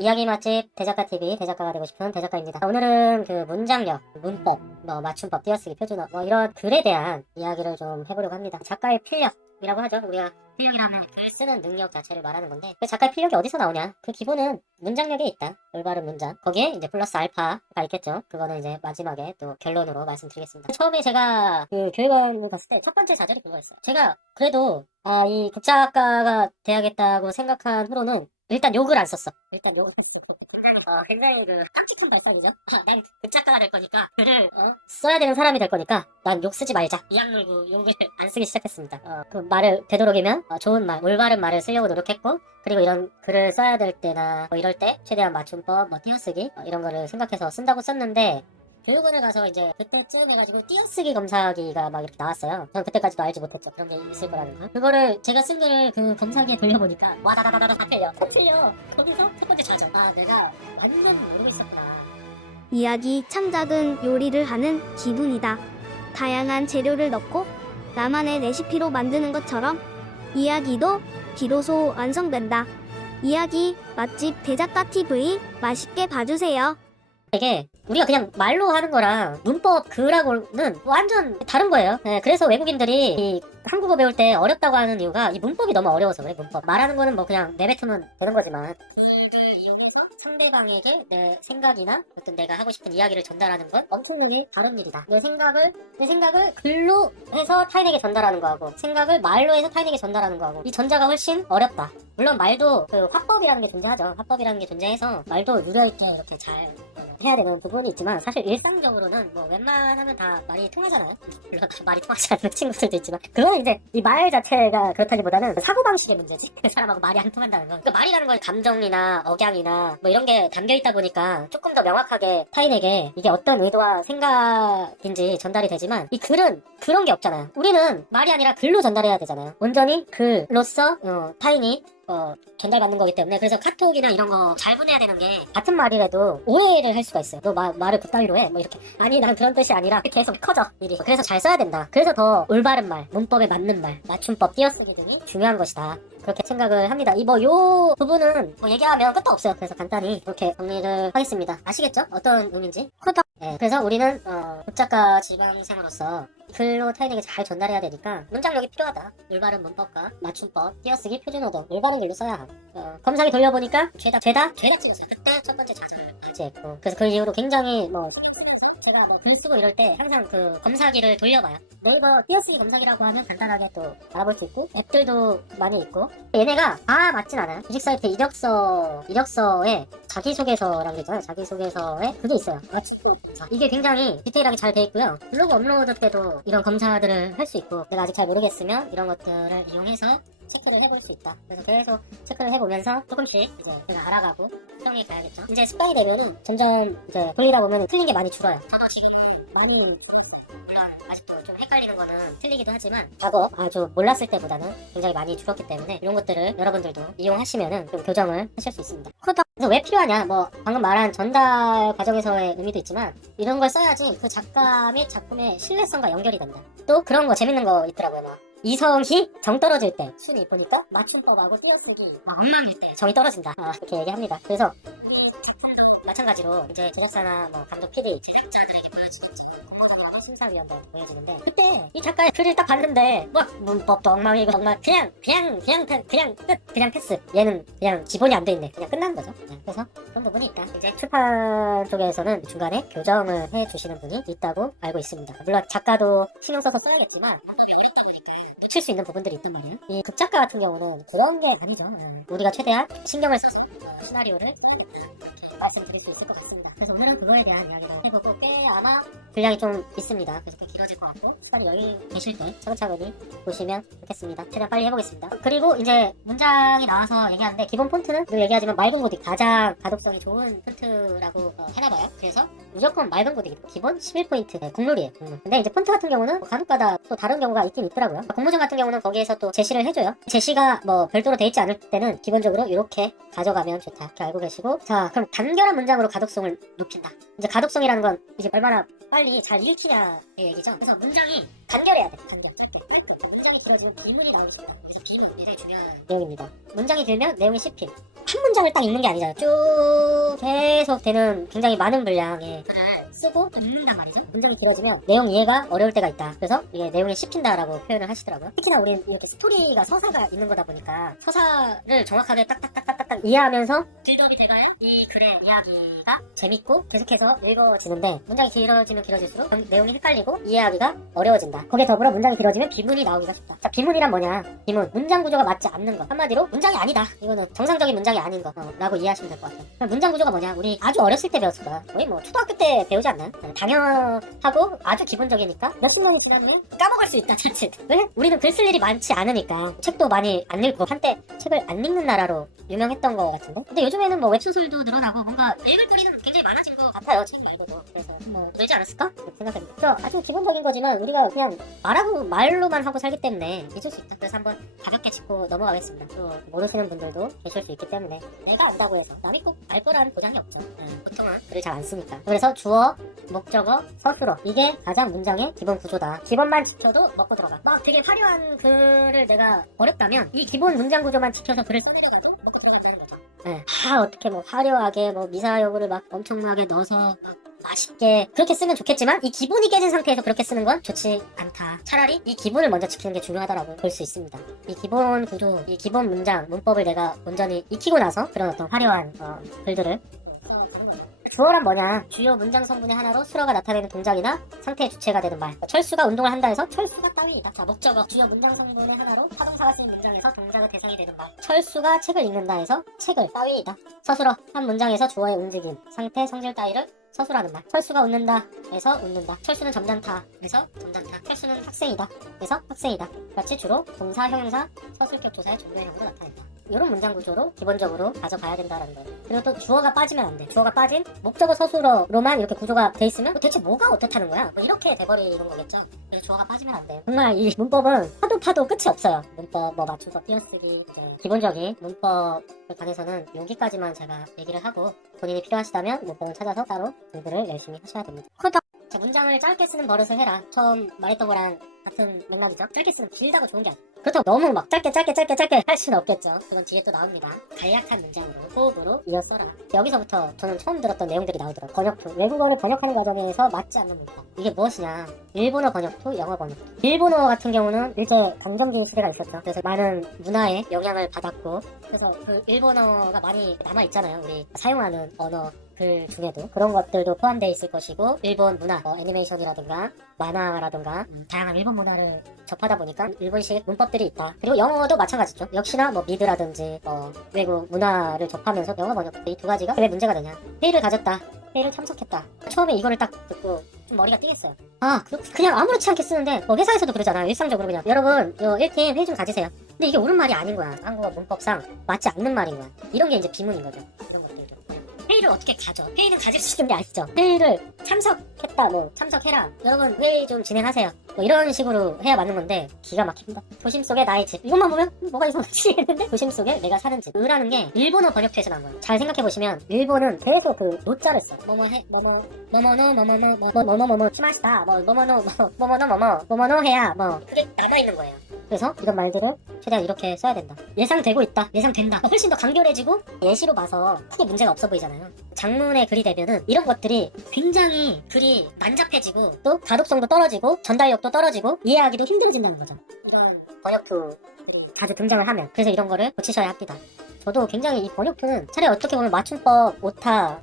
이야기 맛집 대작가TV 대작가가 되고 싶은 대작가입니다. 오늘은 그 문장력, 문법, 맞춤법, 띄어쓰기, 표준어 이런 글에 대한 이야기를 좀 해보려고 합니다. 작가의 필력이라고 하죠. 우리가 필력이라면 글 쓰는 능력 자체를 말하는 건데 그 작가의 필력이 어디서 나오냐? 그 기본은 문장력에 있다. 올바른 문장. 거기에 이제 플러스 알파가 있겠죠. 그거는 이제 마지막에 또 결론으로 말씀드리겠습니다. 처음에 제가 그 교육원을 갔을 때 첫 번째 좌절이 그거였어요. 제가 그래도 이 국작가가 돼야겠다고 생각한 후로는 일단 욕을 안 썼어. 일단 욕을 안 썼어. 굉장히 그 깜찍한 발상이죠. 난 극작가가 될 거니까 글을 써야 되는 사람이 될 거니까 난 욕 쓰지 말자. 이 악물고 욕을 안 쓰기 시작했습니다. 그 말을 되도록이면 좋은 말, 올바른 말을 쓰려고 노력했고 그리고 이런 글을 써야 될 때나 이럴 때 최대한 맞춤법, 띄어쓰기 이런 거를 생각해서 쓴다고 썼는데 교육원을 가서 이제 그때쯤 해가지고 띄어쓰기 검사하기가 막 이렇게 나왔어요. 전 그때까지도 알지 못했죠. 그런 게 있을 거라는 거. 그거를 제가 쓴 글을 그 검사기에 돌려보니까 와다다다다다 다 틀려. 다 틀려. 거기서 첫 번째 좌절. 내가 완전 모르고 있었다. 이야기 참 작은 요리를 하는 기분이다. 다양한 재료를 넣고 나만의 레시피로 만드는 것처럼 이야기도 비로소 완성된다. 이야기 맛집 대작가TV 맛있게 봐주세요. 이게 우리가 그냥 말로 하는 거랑 문법 글하고는 완전 다른 거예요. 그래서 외국인들이 이 한국어 배울 때 어렵다고 하는 이유가 이 문법이 너무 어려워서 그래. 문법 말하는 거는 뭐 그냥 내뱉으면 되는 거지만 글을 이용해서 상대방에게 내 생각이나 어떤 내가 하고 싶은 이야기를 전달하는 건 엄청나게 다른 일이다. 내 생각을 글로 해서 타인에게 전달하는 거하고 생각을 말로 해서 타인에게 전달하는 거하고 이 전자가 훨씬 어렵다. 물론 말도 그 화법이라는 게 존재하죠. 화법이라는 게 존재해서 말도 유려있게 이렇게 잘 해야 되는 부분이 있지만 사실 일상적으로는 뭐 웬만하면 다 말이 통하잖아요. 물론 말이 통하지 않는 친구들도 있지만 그건 이제 이 말 자체가 그렇다기보다는 사고방식의 문제지. 그 사람하고 말이 안 통한다는 건. 그 말이라는 건 감정이나 억양이나 뭐 이런 게 담겨있다 보니까 조금 더 명확하게 타인에게 이게 어떤 의도와 생각인지 전달이 되지만 이 글은 그런 게 없잖아요. 우리는 말이 아니라 글로 전달해야 되잖아요. 온전히 글로써 타인이 전달받는 거기 때문에 그래서 카톡이나 이런 거 잘 보내야 되는 게 같은 말이라도 오해를 할 수가 있어요. 너 말을 그따위로 해? 뭐 이렇게 아니 난 그런 뜻이 아니라 계속 커져 일이. 그래서 잘 써야 된다. 그래서 더 올바른 말, 문법에 맞는 말, 맞춤법, 띄어쓰기 등이 중요한 것이다. 그렇게 생각을 합니다. 요 부분은 얘기하면 끝도 없어요. 그래서 간단히 이렇게 정리를 하겠습니다. 아시겠죠? 어떤 의미인지? 그래서 우리는 극작가 지망생으로서 글로 타인에게 잘 전달해야 되니까 문장력이 필요하다. 올바른 문법과 맞춤법, 띄어쓰기, 표준어 등 올바른 글로 써야 하고 검사기 돌려보니까 죄다 찍었어요. 그때 첫 번째 좌절했고 그래서 그 이후로 굉장히 제가 글 쓰고 이럴 때 항상 그 검사기를 돌려봐요. 네이버 띄어쓰기 검사기라고 하면 간단하게 또 알아볼 수 있고 앱들도 많이 있고 얘네가 맞진 않아요. 주식 사이트 이력서에 자기소개서라는 게 있잖아요. 자기소개서에 그게 있어요. 이게 굉장히 디테일하게 잘 돼 있고요. 블로그 업로드 때도 이런 검사들을 할 수 있고 내가 아직 잘 모르겠으면 이런 것들을 이용해서 체크를 해볼 수 있다. 그래서 계속 체크를 해보면서 조금씩 이제 제가 알아가고 수정해 가야겠죠. 이제 습관이 되면은 점점 이제 돌리다 보면 틀린 게 많이 줄어요. 저도 지금 많이 물론 아직도 좀 헷갈리는 거는 틀리기도 하지만 과거 아주 몰랐을 때보다는 굉장히 많이 줄었기 때문에 이런 것들을 여러분들도 이용하시면은 좀 교정을 하실 수 있습니다. 그래서 왜 필요하냐? 방금 말한 전달 과정에서의 의미도 있지만 이런 걸 써야지 그 작가 및 작품의 신뢰성과 연결이 된다. 또 그런 거 재밌는 거 있더라고요. 이성이 정 떨어질 때 순위 보니까 맞춤법하고 띄어쓰기 엉망일 때 정이 떨어진다. 이렇게 얘기합니다. 그래서 이 작품도 마찬가지로 이제 제작사나 감독, PD, 제작자들에게 보여지는지 공모전하고 심사위원들한테 보여지는데 그때 이 작가의 글을 딱 봤는데 문법도 엉망이고 정말 그냥 끝 그냥 패스. 얘는 그냥 기본이 안 돼 있네. 그냥 끝나는 거죠. 그래서 그런 부분이 있다. 이제 출판 쪽에서는 중간에 교정을 해주시는 분이 있다고 알고 있습니다. 물론 작가도 신경 써서 써야겠지만 방법이 어렵다 보니까 놓칠 수 있는 부분들이 있단 말이에요. 이 극작가 같은 경우는 그런 게 아니죠. 우리가 최대한 신경을 써서 시나리오를 말씀드릴 수 있을 것 같습니다. 그래서 오늘은 그거에 대한 이야기를 해보고 꽤 아마 분량이 좀 있습니다. 그래서 꽤 길어질 것 같고 시간 여유 되실 때 차근차근히 보시면 좋겠습니다. 최대한 빨리 해보겠습니다. 그리고 이제 문장이 나와서 얘기하는데 기본 폰트는 늘 얘기하지만 맑은 고딕 가장 가독성이 좋은 폰트라고 해놔봐요. 그래서 무조건 맑은 고딕 기본 11포인트 국룰이에요. 근데 이제 폰트 같은 경우는 간혹가다 또 다른 경우가 있긴 있더라고요. 공모전 같은 경우는 거기에서 또 제시를 해줘요. 제시가 별도로 돼 있지 않을 때는 기본적으로 이렇게 가져가면 좋다. 이렇게 알고 계시고 자 그럼 간결한 문장으로 가독성을 높인다. 이제 가독성이라는 건 이제 얼마나 빨리 잘 읽히냐의 얘기죠. 그래서 문장이 간결해야 돼. 간결. 문장이 길어지면 비문이 나오기 쉽다. 그래서 비문 굉장히 중요한 내용입니다. 문장이 길면 내용이 씹힘. 한 문장을 딱 읽는 게 아니잖아요. 쭉 계속 되는 굉장히 많은 분량의 글을 쓰고 또 읽는단 말이죠. 문장이 길어지면 내용 이해가 어려울 때가 있다. 그래서 이게 내용이 씹힌다라고 표현을 하시더라고요. 특히나 우리는 이렇게 스토리가 서사가 있는 거다 보니까 서사를 정확하게 딱딱딱딱딱 이해하면서 빌드업이 돼가야 이 글의 이야기가 재밌고 계속해서 읽어지는데 문장이 길어지면 길어질수록 내용이 헷갈리고 이해하기가 어려워진다. 거기에 더불어 문장이 길어지면 비문이 나오기가 쉽다. 자, 비문이란 뭐냐? 비문. 문장 구조가 맞지 않는 것. 한마디로 문장이 아니다. 이거는 정상적인 문장이 아닌 거 라고 이해하시면 될 것 같아요. 그럼 문장 구조가 뭐냐? 우리 아주 어렸을 때 배웠을 거야. 거의 뭐 초등학교 때 배우지 않나요? 당연하고 아주 기본적이니까 몇십 년이 지난 후에 까먹을 수 있다. 자칫. 왜? 우리는 글 쓸 일이 많지 않으니까 책도 많이 안 읽고 한때 책을 안 읽는 나라로 유명했던 거 같은데 근데 요즘에는 뭐 웹소설도 늘어나고 뭔가 읽을 거리는 굉장히 많아진 것 같아요. 책 말고도. 그래서 뭐 늘지 않았을까? 생각합니다. 아주 기본적인 거지만 우리가 그냥 말로만 하고 살기 때문에 잊을 수 있다. 그래서 한번 가볍게 짚고 넘어가겠습니다. 또 모르시는 분들도 계실 수 있기 때문에 내가 안다고 해서 남이 꼭 알 거라는 보장이 없죠. 보통은 글을 잘 안 쓰니까. 그래서 주어, 목적어, 서술어 이게 가장 문장의 기본 구조다. 기본만 지켜도 먹고 들어가. 막 되게 화려한 글을 내가 어렵다면 이 기본 문장 구조만 지켜서 글을 써내다가도 먹고 들어간다는 거죠. 네. 어떻게 뭐 화려하게 뭐 미사여구를 막 엄청나게 넣어서 막 맛있게 그렇게 쓰면 좋겠지만 이 기본이 깨진 상태에서 그렇게 쓰는 건 좋지 않다. 차라리 이 기본을 먼저 지키는 게 중요하다라고 볼 수 있습니다. 이 기본 구조, 이 기본 문장, 문법을 내가 온전히 익히고 나서 그런 어떤 화려한 글들을 주어란 뭐냐? 주요 문장 성분의 하나로 수어가 나타내는 동작이나 상태의 주체가 되는 말. 철수가 운동을 한다 해서 철수가 따위이다. 자, 목적어. 주요 문장 성분의 하나로 파동사가 쓰는 문장에서 동작의 대상이 되는 말. 철수가 책을 읽는다 해서 책을 따위이다. 서술어. 한 문장에서 주어의 움직임, 상태, 성질 따위를 서술하는 말. 철수가 웃는다 해서 웃는다. 철수는 점잖다 해서 점잖다. 철수는 학생이다 해서 학생이다. 같이 주로 동사, 형용사, 서술격 조사의 종류형으로 나타낸다. 이런 문장 구조로 기본적으로 가져가야 된다는 거예요. 그리고 또 주어가 빠지면 안 돼. 주어가 빠진 목적어 서술어로만 이렇게 구조가 돼 있으면 대체 뭐가 어떻다는 거야? 뭐 이렇게 돼버리는 거겠죠. 그래서 주어가 빠지면 안 돼. 정말 이 문법은 파도 끝이 없어요. 문법, 뭐 맞춤법, 띄어쓰기, 이제 기본적인 문법에 관해서는 여기까지만 제가 얘기를 하고 본인이 필요하시다면 문법을 찾아서 따로 공부를 열심히 하셔야 됩니다. 자, 문장을 짧게 쓰는 버릇을 해라. 처음 말했던 거랑 같은 맥락이죠. 짧게 쓰는 길다고 좋은 게 아니에요. 그렇다고 너무 막 짧게 할 수는 없겠죠. 그건 뒤에 또 나옵니다. 간략한 문장으로 호흡으로 이어 써라. 여기서부터 저는 처음 들었던 내용들이 나오더라고요. 번역투. 외국어를 번역하는 과정에서 맞지 않는 문법. 이게 무엇이냐. 일본어 번역투, 영어 번역투. 일본어 같은 경우는 일제 강점기 시대가 있었죠. 그래서 많은 문화에 영향을 받았고 그래서 그 일본어가 많이 남아있잖아요. 우리 사용하는 언어 글 중에도 그런 것들도 포함되어 있을 것이고 일본 문화, 애니메이션이라든가 만화라든가 다양한 일본 문화를 접하다 보니까 일본식 문법들이 있다. 그리고 영어도 마찬가지죠. 역시나 뭐 미드라든지 외국 문화를 접하면서 영어 번역 이 두 가지가 왜 문제가 되냐. 회의를 가졌다. 회의를 참석했다. 처음에 이거를 딱 듣고 좀 머리가 띵했어요. 그냥 아무렇지 않게 쓰는데 회사에서도 그러잖아. 일상적으로 그냥 여러분 1팀 회의 좀 가지세요. 근데 이게 옳은 말이 아닌 거야. 한국어 문법상 맞지 않는 말인 거야. 이런 게 이제 비문인 거죠. 이런 것들도. 회의를 어떻게 가져? 회의는 가질 수 있는 게 아니죠. 회의를 참석했다, 참석해라. 여러분 회의 좀 진행하세요. 이런 식으로 해야 맞는 건데 기가 막힙니다. 도심 속에 나의 집. 이것만 보면 뭐가 이상하지 했는데 도심 속에 내가 사는 집. 의라는 게 일본어 번역체에서 나온 거예요. 잘 생각해보시면 일본은 계속 그 노자를 써. 뭐뭐 심하시다. 뭐뭐노 해야 그게 남아있는 거예요. 그래서 이런 말들을 최대한 이렇게 써야 된다. 예상되고 있다. 예상된다. 훨씬 더 간결해지고 예시로 봐서 크게 문제가 없어 보이잖아요. 장문의 글이 되면은 이런 것들이 굉장히 글이 난잡해지고 또 가독성도 떨어지고 전달력도 떨어지고 이해하기도 힘들어진다는 거죠. 이런 번역투 자주 등장을 하면. 그래서 이런 거를 고치셔야 합니다. 저도 굉장히 이 번역투는 차라리 어떻게 보면 맞춤법, 오타,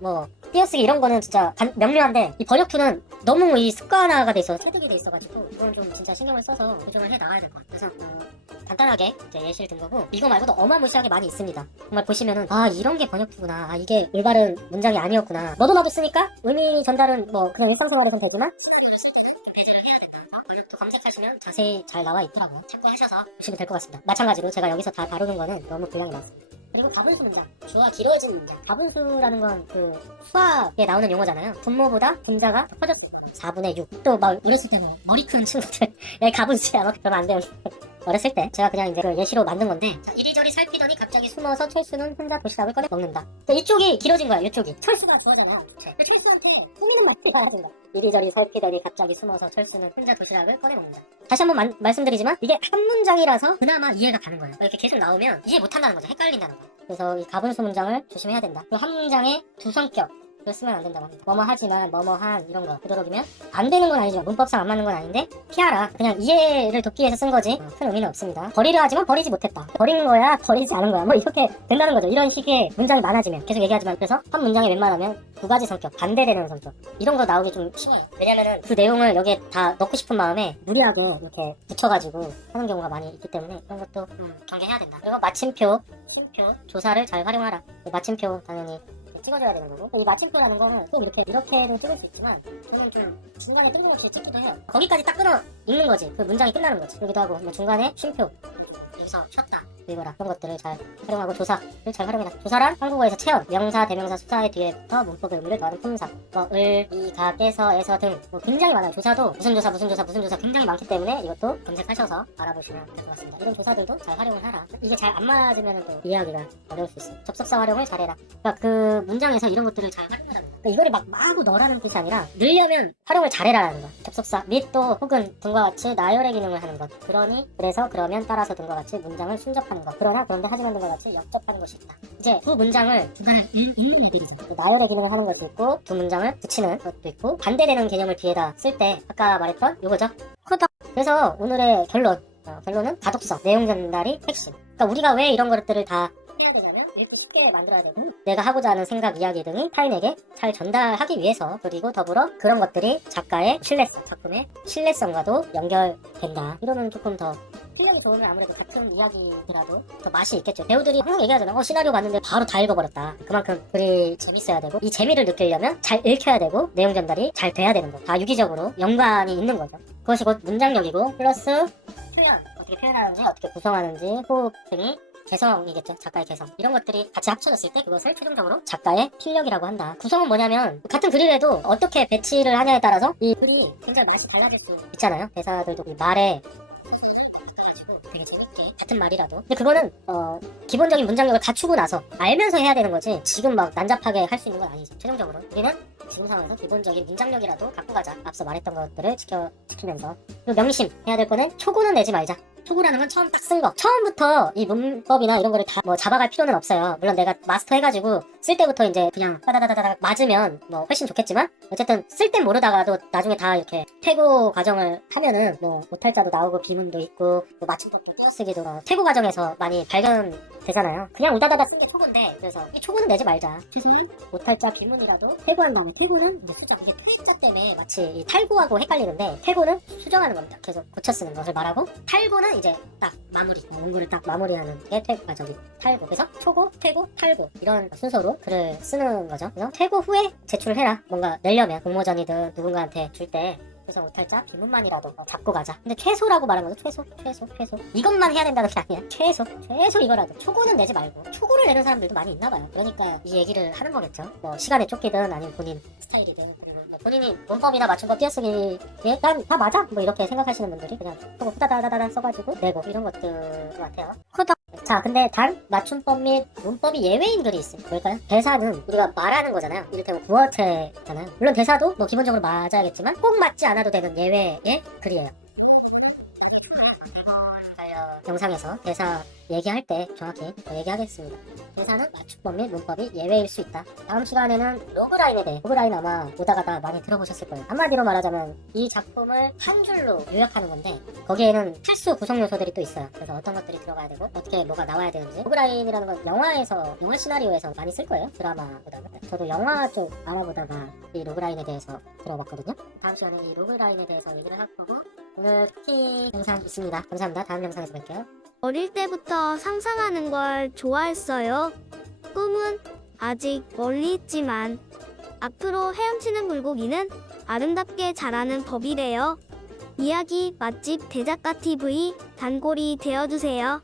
띄어쓰기 이런 거는 진짜 명료한데 이 번역투는 너무 이 습관화가 돼 있어 체득이 돼 있어가지고 이건 좀 진짜 신경을 써서 조정을 해 나가야 될 것 같아요. 그래서 간단하게 이제 예시를 든 거고 이거 말고도 어마무시하게 많이 있습니다. 정말 보시면은 이런 게 번역투구나. 이게 올바른 문장이 아니었구나. 너도 나도 쓰니까 의미 전달은 그냥 일상생활에선 되지만 배제를 해야 된다. 번역투 검색하시면 자세히 잘 나와 있더라고요. 참고하셔서 보시면 될 것 같습니다. 마찬가지로 제가 여기서 다 다루는 거는 너무 분량이 많습니다. 그리고 가분수 문장, 주어가 길어진 문장. 가분수라는 건 수학에 나오는 용어잖아요. 분모보다 분자가 더 커졌어. 4분의 6. 또 어렸을 때 머리 큰 친구들, 야 가분수야, 그러면 안 돼요. 어렸을 때 제가 그냥 이제 그 예시로 만든 건데, 자, 이리저리 살피더니 갑자기 숨어서 철수는 혼자 도시락을 꺼내 먹는다. 그러니까 이쪽이 길어진 거야. 이쪽이 철수가 주어잖아. 철수한테 숨는 맛이 나아진다. 이리저리 살피더니 갑자기 숨어서 철수는 혼자 도시락을 꺼내 먹는다. 다시 한번 말씀드리지만 이게 한 문장이라서 그나마 이해가 가는 거예요. 이렇게 계속 나오면 이해 못한다는 거죠. 헷갈린다는 거. 그래서 이 가분수 문장을 조심해야 된다. 그리고 한 문장에 두 성격 을 쓰면 안 된다고 합니다. 뭐뭐 하지만 뭐뭐한 이런 거 되도록이면 안 되는 건 아니지만 문법상 안 맞는 건 아닌데 피하라. 그냥 이해를 돕기 위해서 쓴 거지 큰 의미는 없습니다. 버리려 하지만 버리지 못했다. 버린 거야 버리지 않은 거야 뭐 이렇게 된다는 거죠. 이런 식의 문장이 많아지면 계속 얘기하지만, 그래서 한 문장에 웬만하면 두 가지 성격, 반대되는 성격 이런 거 나오기 좀 쉬워요. 왜냐면은 그 내용을 여기에 다 넣고 싶은 마음에 무리하게 이렇게 붙여가지고 하는 경우가 많이 있기 때문에 그런 것도 경계해야 된다. 그리고 마침표, 쉼표, 조사를 잘 활용하라. 마침표 당연히 찍어줘야 되는 거고, 이 마침표라는 거는 꼭 이렇게도 찍을 수 있지만 저는 좀 중간에 뜬금없이 찍기도 해요. 거기까지 딱 끊어 읽는 거지. 그 문장이 끝나는 거지. 그러기도 하고 뭐 중간에 쉼표, 여기서 쉬었다, 읽어라, 그런 것들을 잘 활용하고 조사를 잘 활용해라. 조사란 한국어에서 체험, 명사, 대명사, 수사의 뒤에부터 문법의 의미를 더하는 품사, 뭐 을, 이, 가, 깨서, 에서 등 뭐 굉장히 많아요. 조사도 무슨 조사 굉장히 많기 때문에 이것도 검색하셔서 알아보시면 될 것 같습니다. 이런 조사들도 잘 활용을 하라. 이게 잘 안 맞으면 또 이해하기가 어려울 수 있어요. 접속사 활용을 잘해라. 그러니까 그 문장에서 이런 것들을 잘 활용하라. 그러니까 이거를 막 마구 넣으라는 뜻이 아니라 늘려면 활용을 잘해라라는 거. 접속사 및 또 혹은 등과 같이 나열의 기능을 하는 것. 그러니, 그래서, 그러면, 따라서 등과 같이 문장을 순접하는 것. 그러나, 그런데, 하지만 등과 같이 역접하는 것이 있다. 이제 두 문장을 중간에 얘기죠. 나열의 기능을 하는 것도 있고 두 문장을 붙이는 것도 있고 반대되는 개념을 뒤에다 쓸 때 아까 말했던 요거죠. 그래서 오늘의 결론은 가독성, 내용 전달이 핵심. 그러니까 우리가 왜 이런 것들을 다 해야 되냐면 읽기 쉽게 만들어야 되고 내가 하고자 하는 생각, 이야기 등이 타인에게 잘 전달하기 위해서, 그리고 더불어 그런 것들이 작가의 신뢰성, 작품의 신뢰성과도 연결된다. 이러면 조금 더 설명이 좋으면 아무래도 같은 이야기더라도 더 맛이 있겠죠. 배우들이 항상 얘기하잖아. 시나리오 봤는데 바로 다 읽어버렸다. 그만큼 글이 재밌어야 되고 이 재미를 느끼려면 잘 읽혀야 되고 내용 전달이 잘 돼야 되는 거. 다 유기적으로 연관이 있는 거죠. 그것이 곧 문장력이고 플러스 표현, 어떻게 표현하는지, 어떻게 구성하는지, 호흡 등이 개성이겠죠. 작가의 개성. 이런 것들이 같이 합쳐졌을 때 그것을 최종적으로 작가의 필력이라고 한다. 구성은 뭐냐면 같은 글을 해도 어떻게 배치를 하냐에 따라서 이 글이 굉장히 맛이 달라질 수 있잖아요. 대사들도 이 말에 되게 재밌게 같은 말이라도. 근데 그거는 기본적인 문장력을 갖추고 나서 알면서 해야 되는 거지 지금 막 난잡하게 할 수 있는 건 아니지. 최종적으로 우리는 지금 상황에서 기본적인 문장력이라도 갖고 가자. 앞서 말했던 것들을 지키면서. 그리고 명심 해야 될 거는 초고는 내지 말자. 초고라는 건 처음 딱 쓴 거. 처음부터 이 문법이나 이런 거를 다 뭐 잡아갈 필요는 없어요. 물론 내가 마스터 해가지고 쓸 때부터 이제 그냥 따다다다다 맞으면 뭐 훨씬 좋겠지만 어쨌든 쓸 땐 모르다가도 나중에 다 이렇게 퇴고 과정을 하면은 뭐 오탈자도 나오고 비문도 있고 뭐 맞춤법도 띄어쓰기도 퇴고 과정에서 많이 발견되잖아요. 그냥 우다다다 쓴 게 초고인데 그래서 이 초고는 내지 말자. 최소한 오탈자 비문이라도 퇴고한 다음에 퇴고는 수정. 이게 탈자 때문에 마치 이 탈고하고 헷갈리는데 퇴고는 수정하는 겁니다. 계속 고쳐 쓰는 것을 말하고 탈고는 이제 딱 마무리, 문구를 딱 마무리하는 게 퇴고 과정이 탈고. 그래서 초고, 퇴고, 탈고 이런 순서로 글을 쓰는 거죠. 그래서 퇴고 후에 제출을 해라. 뭔가 내려면 공모전이든 누군가한테 줄 때 그래서 오탈자 비문만이라도 잡고 가자. 근데 최소라고 말하는 거죠. 최소 이것만 해야 된다는 게 아니야. 최소 이거라도. 초고는 내지 말고 초고를 내는 사람들도 많이 있나 봐요. 그러니까 이 얘기를 하는 거겠죠. 뭐 시간에 쫓기든 아니면 본인 스타일이든 본인이 문법이나 맞춤법 띄어쓰기에 난 다 맞아? 뭐 이렇게 생각하시는 분들이 그냥 조금 후다다다다 써가지고 내고 이런 것들 같아요. 자, 근데 단 맞춤법 및 문법이 예외인 글이 있어요. 뭘까요? 대사는 우리가 말하는 거잖아요. 이를테면 구어체잖아요. 물론 대사도 뭐 기본적으로 맞아야겠지만 꼭 맞지 않아도 되는 예외의 글이에요. 영상에서 대사 얘기할 때 정확히 얘기하겠습니다. 대사는 맞춤법 및 문법이 예외일 수 있다. 다음 시간에는 로그라인에 대해, 로그라인 아마 오다가다 많이 들어보셨을 거예요. 한마디로 말하자면 이 작품을 한 줄로 요약하는 건데 거기에는 필수 구성 요소들이 또 있어요. 그래서 어떤 것들이 들어가야 되고 어떻게 뭐가 나와야 되는지. 로그라인이라는 건 영화 시나리오에서 많이 쓸 거예요. 드라마보다는. 저도 영화 쪽 알아보다가 이 로그라인에 대해서 들어봤거든요. 다음 시간에 이 로그라인에 대해서 얘기를 할 거고 오늘 쿠키 영상 있습니다. 감사합니다. 다음 영상에서 뵐게요. 어릴 때부터 상상하는 걸 좋아했어요. 꿈은 아직 멀리 있지만 앞으로 헤엄치는 물고기는 아름답게 자라는 법이래요. 이야기 맛집 대작가 TV 단골이 되어주세요.